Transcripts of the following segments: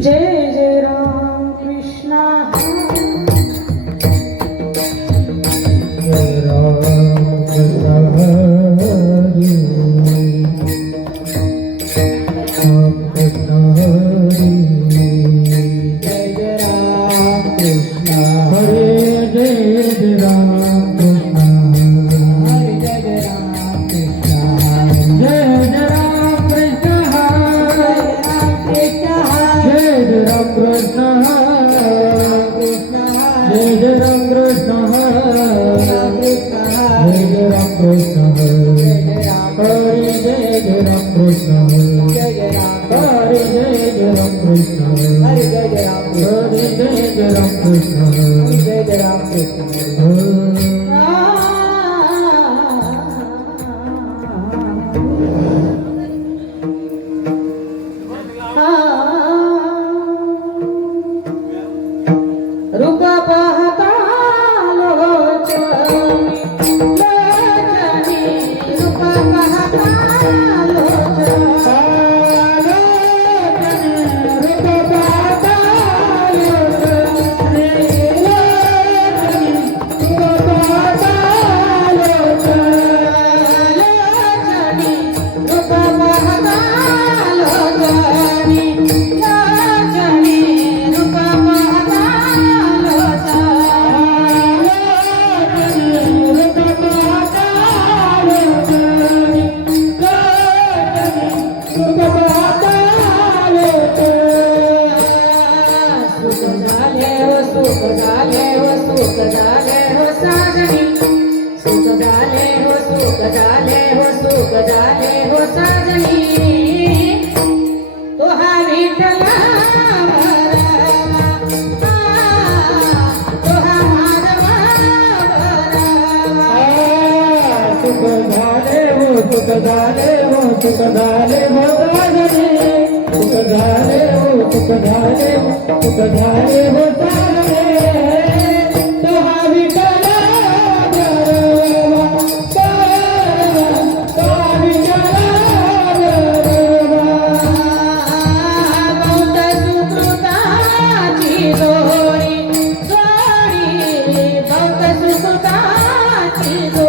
जय जय राम कृष्णा जय Ram Hare सुखदारे हो सुखदारे भगवान रे सुखदारे हो सुखदारे हो Happy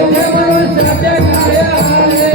आहे तुका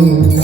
Oh,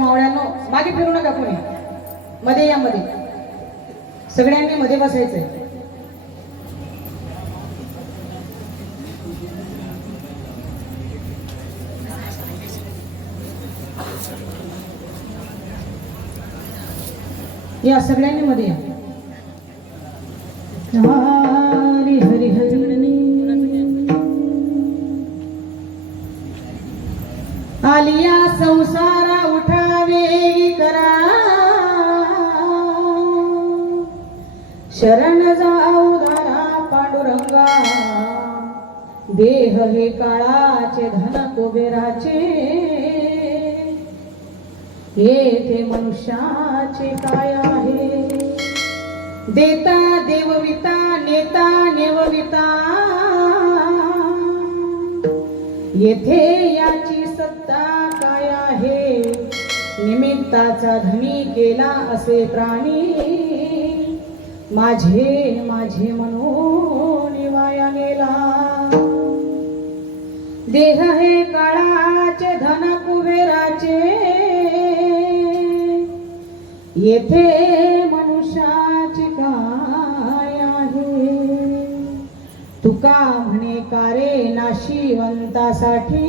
मावळ्यांनो मागे फिरू नका कोणी मध्ये या मध्ये. सगळ्यांनी मध्ये बसायचंय. या सगळ्यांनी मध्ये या. हे काळाचे धन कुबेराचे. येथे मनुष्याचे काय आहे? देता देवविता नेता नेवविता. येथे याची सत्ता काय आहे? निमित्ताचा धनी केला असे प्राणी. माझे माझे मनो देह हे काळाचे धन कुबेराचे. येथे मनुष्याचे काय आहे? तुका म्हणे कारे नाशिवंतासाठी?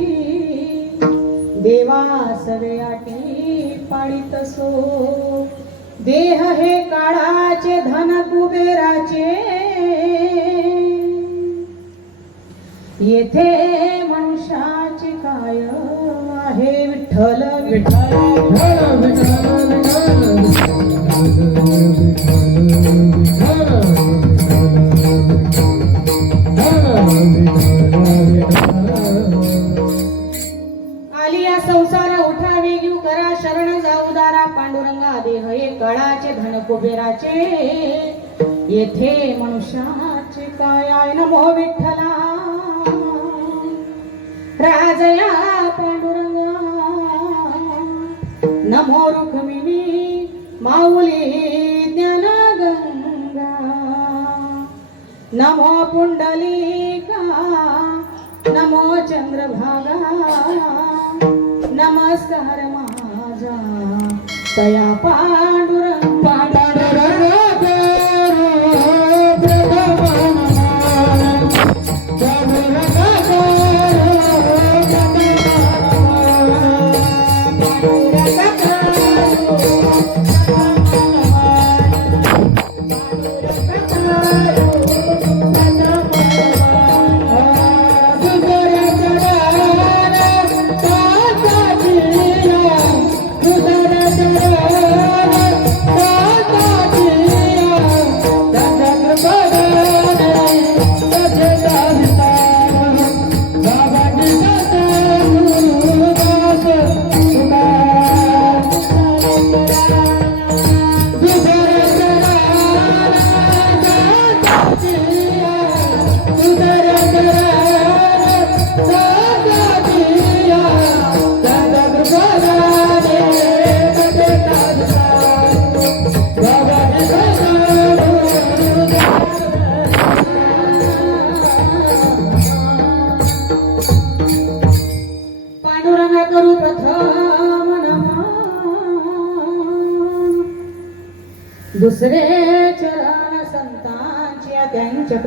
देवा सगळ्याटी पाळीत सो देह हे काळाचे धन कुबेराचे. येथे मनुष्याची आहे विठ्ठल विठ्ठल आलिया संसार उठावे घेऊ करा शरण जाऊ दारा पांडुरंगा देह हे कळाचे धन कुबेराचे येथे मनुष्याचे काय नमो विठ्ठला राजया पांडुरंगा. नमो रुक्मिणी माऊली ज्ञान नमो पुंडलिका. नमो चंद्रभागा. नमस्कार माझा. तया पांडुरंग.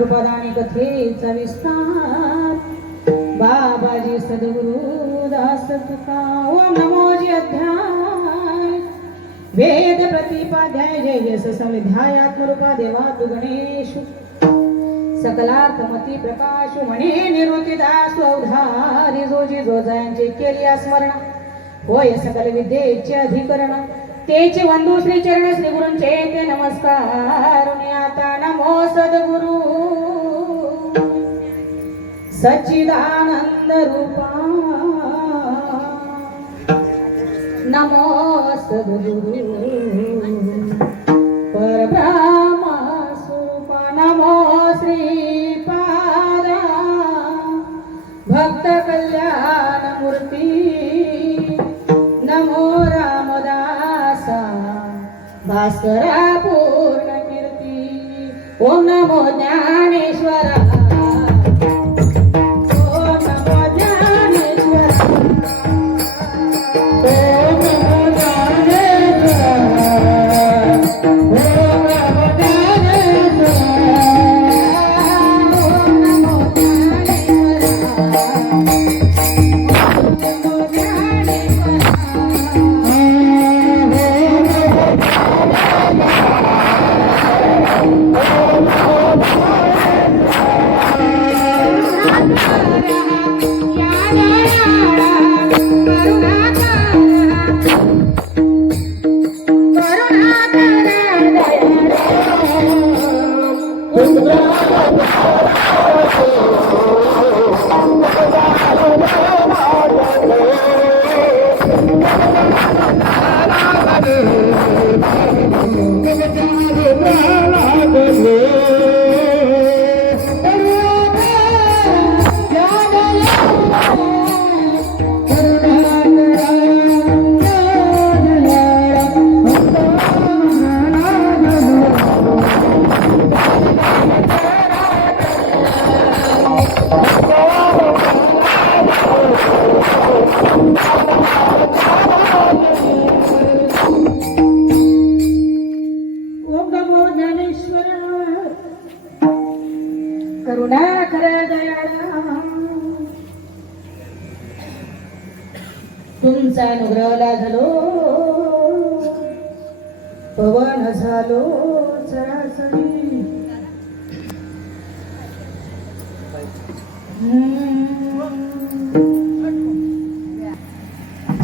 त्यांच्या कथेचा विस्तार। बाबाजी सद्गुरु दास तुका ओम नमोजी अध्याय। वेद प्रतिपाध्याय जय जस संविध्यायात्मरूपा देवा तु गणेशु। सकलार्थमती प्रकाश म्हणे निवृत्ती दास अवधारी जोजी जोजायांचे केली स्मरण। होय सकल विद्येचे अधिकरण। तेचे वंदू श्री चरण श्री गुरुंचे ते नमस्कार आता नमो सद्गुरु। सच्चिदानंद रूपा। नमो सद्गुरु परब्रह्मा स्वरूपा नमो श्रीपादा। भक्त कल्याण मूर्ती नमो रामदासा। भास्करा पूर्ण ओम नमो ज्ञानेश्वरा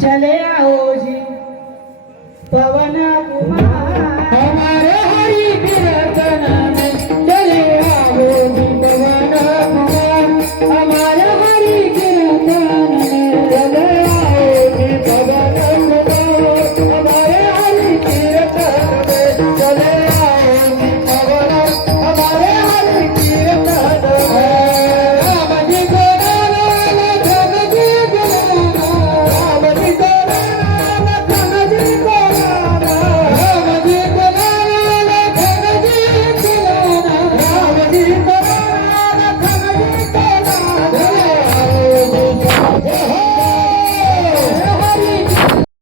चले आओ जी पवन कुमार।